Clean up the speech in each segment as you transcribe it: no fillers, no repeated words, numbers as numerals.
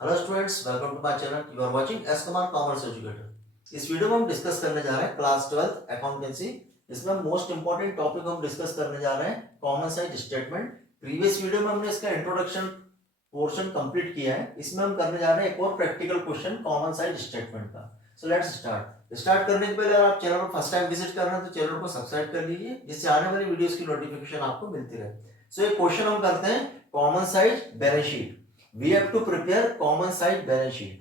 Hello students, welcome to my channel. You are watching S Kumar commerce educator. इस video में हम discuss करने जा रहे हैं क्लास 12 अकाउंटेंसी। इसमें हम मोस्ट इंपॉर्टेंट टॉपिक हम डिस्कस करने जा रहे हैं common size statement. Previous video में हमने इसका इंट्रोडक्शन पोर्शन कंप्लीट किया है। इसमें हम करने जा रहे हैं एक और practical question common size statement का। सो लेट्स स्टार्ट करने के पहले अगर आप चैनल को फर्स्ट टाइम विजिट कर रहे हैं तो चैनल को सब्सक्राइब कर लीजिए, जिससे आने वाली वीडियोस की नोटिफिकेशन आपको मिलती रहे। सो एक क्वेश्चन हम करते हैं common size balance sheet. We have to prepare common size balance sheet.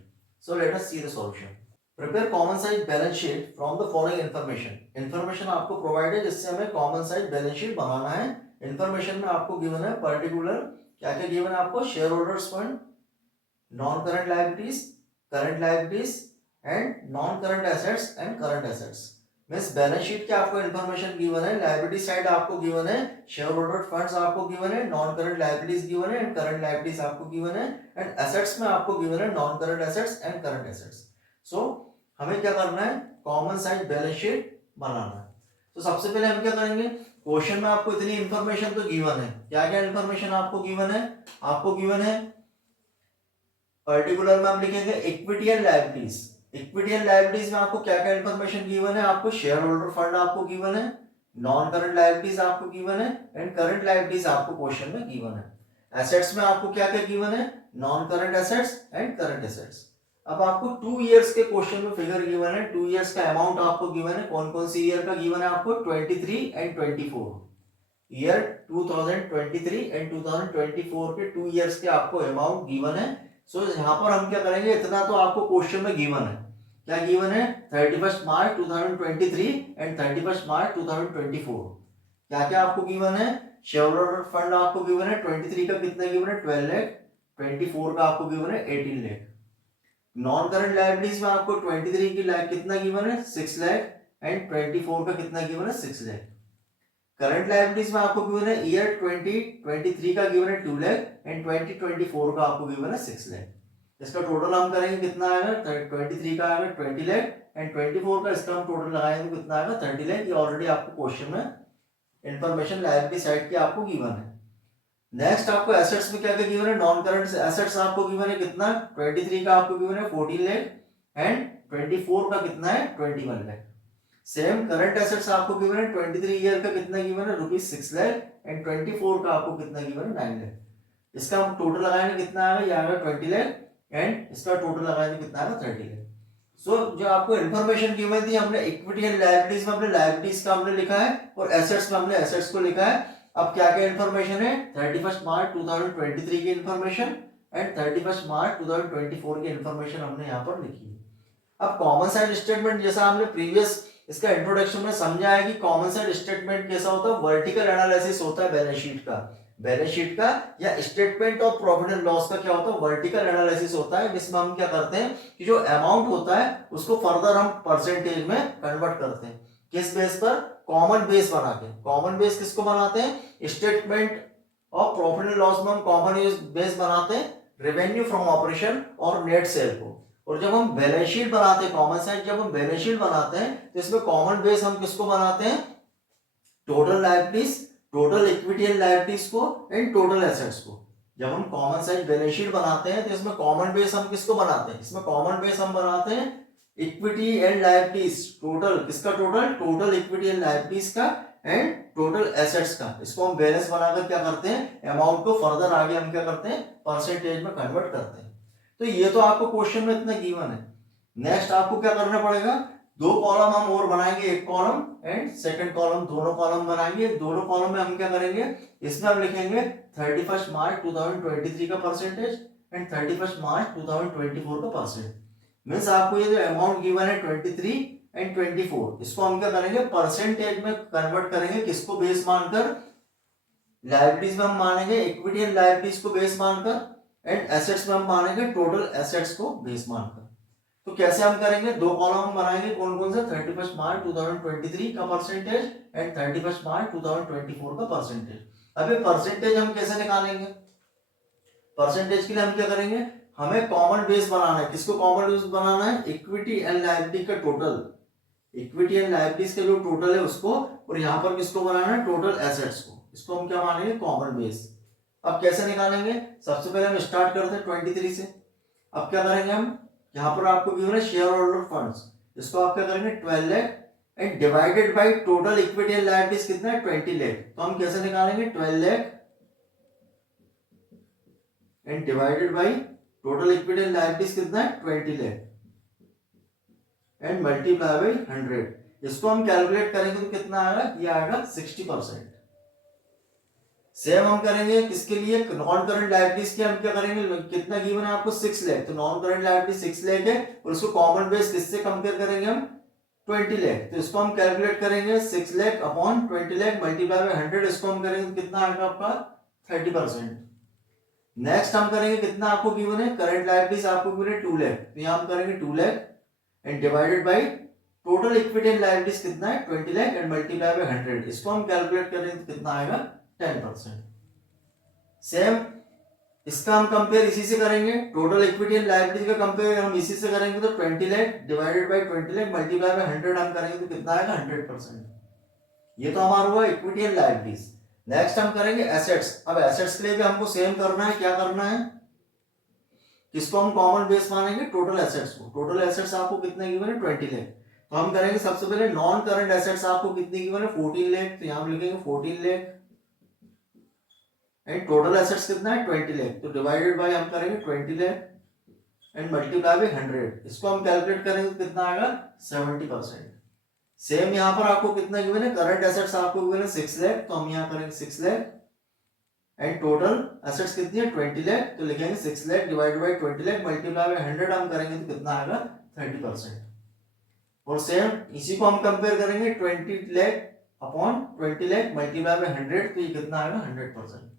So let us see the solution. Prepare common size balance sheet from the following information. Information आपको provide है जिससे हमें common size balance sheet बनाना है। Information में आपको given है particular क्या क्या गिवन है आपको, share holders fund, non current liabilities, current liabilities and non current assets and current assets. Means balance sheet के आपको इन्फॉर्मेशन गिवन है, लायबिलिटी साइड आपको गिवन है, शेयर होल्डर फंड्स आपको गिवन है, नॉन करंट लायबिलिटीज गिवन है and current liabilities आपको given है, एंड एसेट्स में आपको गिवन है non current assets and current assets. So हमें क्या करना है, कॉमन साइज बैलेंस शीट बनाना है। तो सबसे पहले हम क्या करेंगे, क्वेश्चन में आपको इतनी इंफॉर्मेशन तो गिवन है। क्या क्या इंफॉर्मेशन आपको गिवन है, आपको गिवन है पर्टिकुलर में हम लिखेंगे equity and liabilities. Equity and liabilities में आपको क्या क्या इंफॉर्मेशन गिवन है, आपको शेयर होल्डर फंड आपको गिवन है, नॉन करंट लायबिलिटीज आपको गिवन है एंड करंट लायबिलिटीज आपको क्वेश्चन में गिवन है। एसेट्स में आपको क्या क्या गिवन है, non current assets and current assets. अब आपको 2 इयर्स के क्वेश्चन में फिगर गिवन है, 2 इयर्स का अमाउंट आपको गिवन है। कौन कौन सी ईयर का गिवन है आपको, 23 एंड 24। ईयर 2023 एंड 2024 के 2 इयर्स के आपको अमाउंट गिवन है। सो यहाँ पर हम क्या करेंगे, इतना तो आपको क्वेश्चन में गिवन है। क्या गिवन है, 31 मार्च 2023 एंड 31 मार्च 2024। क्या क्या आपको गिवन है, शेयर होल्डर फंड आपको गिवन है 23 का कितना गिवन है 12 लाख, 24 का आपको गिवन है 18 लाख। नॉन करंट लायबिलिटीज में आपको 23 की लाख कितना गिवन है 6 लाख एंड 24 का कितना गिवन है 6 लाख। करंट लायबिलिटीज में आपको गिवन है ईयर 2023 का गिवन है 2 लाख एंड 2024 का आपको गिवन है 6 लाख। इसका टोटल हम करेंगे कितना आएगा, 23 का आएगा 20 लाख एंड 24 का इसका हम टोटल लगाएंगे तो कितना आएगा 30 लाख। ये ऑलरेडी आपको क्वेश्चन में इंफॉर्मेशन लायबिलिटी साइड की आपको गिवन है। नेक्स्ट आपको एसेट्स में क्या क्या गिवन है, नॉन करंट एसेट्स आपको गिवन है कितना, 23 का आपको गिवन है 14 लाख एंड 24 का कितना है 21 लाख। सेम करंट एसेट्स आपको गिवन है 23 ईयर का कितना गिवन है रुपीज 6 लाख एंड 24 का आपको कितना गिवन है 9 लाख। इसका हम टोटल लगाएंगे कितना आएगा, ये आएगा 20 लाख एंड इसका टोटल लगाएंगे कितना आएगा 30 लाख। सो जो आपको इन्फॉर्मेशन गिवन थी, हमने इक्विटी एंड लायबिलिटीज में हमने लायबिलिटीज का हमने लिखा है और एसेट्स में हमने एसेट्स को लिखा है। अब क्या क्या इन्फॉर्मेशन है, 31 मार्च 2023 की इन्फॉर्मेशन एंड 31 मार्च 2024 की इन्फॉर्मेशन हमने यहाँ पर लिखी है। अब कॉमन साइड स्टेटमेंट जैसा हमने प्रीवियस इसका इंट्रोडक्शन में समझा है कि कॉमन साइड स्टेटमेंट कैसा होता है, वर्टिकल एनालिसिस होता है बैलेंस शीट का। बैलेंस शीट का या statement of profit and loss का क्या होता है, वर्टिकल एनालिसिस होता है, जिसमें हम क्या करते हैं कि जो अमाउंट होता है उसको फर्दर हम परसेंटेज में कन्वर्ट करते हैं। किस बेस पर, कॉमन बेस बना के। कॉमन बेस किसको बनाते हैं, statement of profit and loss में हम कॉमन बेस बनाते हैं रेवेन्यू फ्रॉम ऑपरेशन और नेट सेल को। और जब हम बैलेंस शीट बनाते हैं कॉमन साइड, जब हम बैलेंस शीट बनाते हैं तो इसमें कॉमन बेस हम किसको बनाते हैं, total liabilities, total equity and liabilities को एंड टोटल एसेट्स को। जब हम कॉमन साइड बैलेंस शीट बनाते हैं तो इसमें कॉमन बेस हम किसको बनाते हैं, इसमें कॉमन बेस हम बनाते हैं इक्विटी एंड लायबिलिटीज, टोटल किसका, टोटल इक्विटी एंड लायबिलिटीज का एंड टोटल एसेट्स का। इसको हम बैलेंस बनाकर क्या करते हैं, अमाउंट को फर्दर आगे हम क्या करते हैं परसेंटेज में कन्वर्ट करते हैं। तो ये तो आपको क्वेश्चन में इतना गिवन है। नेक्स्ट आपको क्या करना पड़ेगा, 2 कॉलम हम और बनाएंगे, एक कॉलम एंड सेकंड कॉलम, दोनों कॉलम बनाएंगे। दोनों कॉलम में हम क्या करेंगे, इसमें हम लिखेंगे 31 मार्च 2023 का परसेंटेज एंड 31 मार्च 2024 का परसेंट। मीन्स आपको ये जो अमाउंट गिवन है 23 एंड 24, इसको हम क्या करेंगे परसेंटेज में कन्वर्ट करेंगे। किसको बेस मानकर, लायबिलिटीज में हम मानेंगे इक्विटी एंड लायबिलिटीज को बेस मानकर एंड एसेट्स में हम मानेंगे टोटल एसेट्स को बेस मानकर। तो कैसे हम करेंगे, 2 कॉलम हम बनाएंगे, कौन कौन से, 31 मार्च 2023 का परसेंटेज एंड 31 मार्च 2024 का परसेंटेज। अब ये परसेंटेज हम कैसे निकालेंगे, परसेंटेज के लिए हम क्या करेंगे, हमें कॉमन बेस बनाना है। किसको कॉमन बेस बनाना है, इक्विटी एंड लायबिलिटी का टोटल, इक्विटी एंड लायबिलिटीज का जो टोटल है उसको, और यहाँ पर किसको बनाना है, टोटल एसेट्स को। इसको हम क्या मानेंगे, कॉमन बेस। अब कैसे निकालेंगे, सबसे पहले हम स्टार्ट करते हैं 23 से। अब क्या करेंगे हम, यहाँ पर आपको गिवन है शेयर होल्डर फंड्स, इसको आप क्या करेंगे 12 lakh and divided by total equity and liabilities कितना है 20 लाख। तो हम कैसे निकालेंगे 12 lakh and divided by total equity and liabilities कितना है 20 लाख एंड मल्टीप्लाई बाय 100। इसको हम कैलकुलेट करेंगे तो कितना आएगा, ये आएगा 60%। सेम हम करेंगे किसके लिए, नॉन करंट लायबिलिटीज के हम क्या करेंगे, कितना गिवन है आपको 6 लाख, तो नॉन करंट लायबिलिटी 6 लाख है और उसको कॉमन बेस किससे कंपेयर करेंगे हम 20 लाख। तो इसको हम कैलकुलेट करेंगे 6 lakh upon 20 lakh multiply by 100, इसको हम करेंगे तो कितना आएगा आपका 30%। नेक्स्ट हम करेंगे कितना आपको गिवन है, करंट लायबिलिटीज आपको गिवन है 2 लाख, तो यहाँ हम करेंगे 2 lakh and divided by total equity and liabilities कितना है 20 लाख एंड मल्टीप्लाई बाय 100, इसको हम कैलकुलेट करेंगे तो कितना आएगा 10%। सेम इसका हम कंपेयर इसी से करेंगे, टोटल इक्विटी एंड लायबिलिटी का कंपेयर हम इसी से करेंगे तो 20 lakh divided by 20 lakh multiply by 100 हम करेंगे तो कितना आएगा 100%। ये तो हमारा हुआ इक्विटी एंड लायबिलिटीज। नेक्स्ट हम करेंगे एसेट्स। अब एसेट्स के लिए भी हमको सेम करना है, क्या करना है, किसको हम कॉमन बेस मानेंगे टोटल एसेट्स को। टोटल एसेट्स आपको कितने गिवन है 20 लाख, तो हम करेंगे सबसे पहले नॉन करंट एसेट्स आपको कितने गिवन है 14 लाख, तो यहां लिखेंगे 14 लाख एंड टोटल एसेट्स कितना है 20 लाख, तो डिवाइडेड बाय हम करेंगे 20 लाख एंड मल्टीप्लाई बाय 100, इसको हम कैलकुलेट करेंगे तो कितना आएगा 70%। सेम यहाँ पर आपको कितना गिवन है, करंट एसेट्स आपको गिवन है 6 लाख, तो हम यहाँ करेंगे 6 लाख एंड टोटल एसेट्स कितनी है 20 लाख, तो लिखेंगे 6 lakh divided by 20 lakh multiply by 100 हम करेंगे तो कितना आएगा 30%। और सेम इसी को हम कंपेयर करेंगे 20 lakh upon 20 lakh multiply by 100, तो ये कितना आएगा 100%।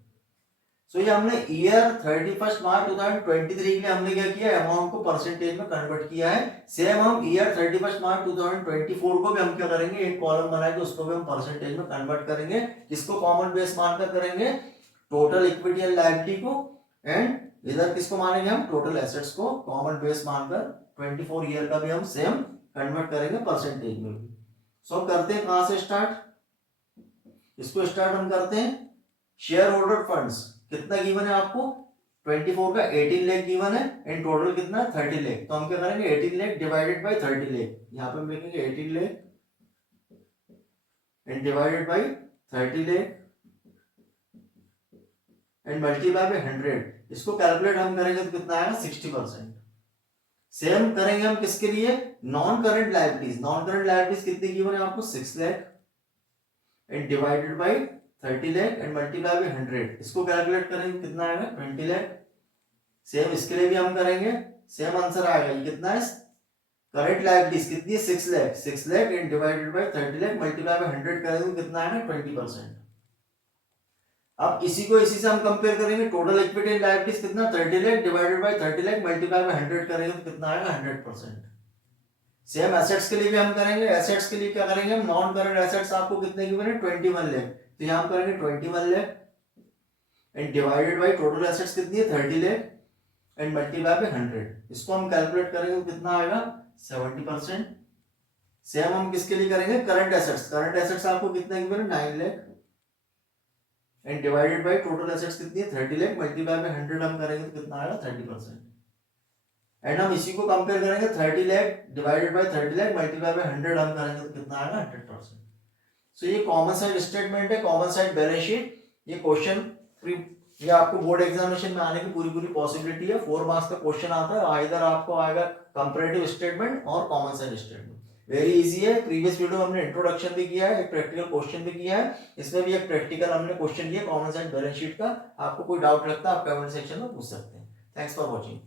सो ये हमने ईयर 31 मार्च 2023 के लिए हमने क्या किया, अमाउंट को परसेंटेज में कन्वर्ट किया है। सेम हम ईयर 31 मार्च 2024 को भी हम क्या करेंगे, एक कॉलम बनाएंगे उसको भी हम परसेंटेज में कन्वर्ट करेंगे। किसको कॉमन बेस मानकर करेंगे, टोटल इक्विटी एंड लायबिलिटी को, एंड इधर किसको मानेंगे हम टोटल एसेट्स को कॉमन बेस मानकर 24 ईयर का भी हम सेम कन्वर्ट करेंगे परसेंटेज में भी। सो करते हैं कहां से स्टार्ट, इसको स्टार्ट हम करते हैं शेयर होल्डर फंड्स। कितना गिवन है आपको 24 का 18 लाख गिवन है एंड टोटल कितना 30 लाख, तो हम क्या करेंगे 18 लाख डिवाइडेड बाय 30 लाख, यहाँ पे हम लिखेंगे 18 lakh and divided by 30 lakh and multiply by 100, इसको कैलकुलेट हम करेंगे तो कितना आएगा 60%। सेम करेंगे हम किसके लिए, non current liabilities. Non current liabilities कितनी गिवन है आपको 6 lakh and divided by 30 lakh and multiply by 100, इसको कैलकुलेट करेंगे कितना आएगा 20 लाख। सेम इसके लिए भी हम करेंगे, सेम आंसर आएगा, ये कितना है करंट लायबिलिटीज कितनी है 6 lakh and divided by 30 lakh multiply by 100 करेंगे तो कितना आएगा 20%। अब इसी को इसी से हम कंपेयर करेंगे, टोटल इक्विटी एंड लायबिलिटीज कितना 30 lakh divided by 30 lakh multiply by 100 करेंगे तो कितना आएगा 100%। सेम एसेट्स के लिए भी हम करेंगे, एसेट्स के लिए क्या करेंगे हम, नॉन करंट एसेट्स आपको कितने गिवन है 21 लाख, तो यहां करेंगे 21 lakh and divided by total assets कितनी है 30 लाख एंड मल्टीप्लाई बाय 100, इसको हम कैलकुलेट करेंगे तो कितना आएगा 70%। सेम हम किसके लिए करेंगे, करंट एसेट्स। करंट एसेट्स आपको कितने गिवन है 9 lakh and divided by total assets कितनी है 30 लाख मल्टीप्लाई बाय 100 हम करेंगे तो कितना आएगा 30%। एंड हम इसी को कंपेयर करेंगे 30 lakh divided by 30 lakh multiply by 100 हम करेंगे तो कितना आएगा 100%। सो ये कॉमन साइड स्टेटमेंट है, कॉमन साइड बैलेंस शीट। ये क्वेश्चन ये आपको बोर्ड एग्जामिनेशन में आने की पूरी पॉसिबिलिटी है। 4 मार्क्स का क्वेश्चन आता है, आइदर आपको आएगा कंपैरेटिव स्टेटमेंट और common side statement. Very easy है। प्रीवियस वीडियो में हमने इंट्रोडक्शन भी किया है, एक प्रैक्टिकल क्वेश्चन भी किया है, इसमें भी एक प्रैक्टिकल हमने क्वेश्चन किया कॉमन साइड बैलेंस शीट का। आपको कोई डाउट लगता है आप कमेंट सेक्शन में पूछ सकते हैं। Thanks for watching.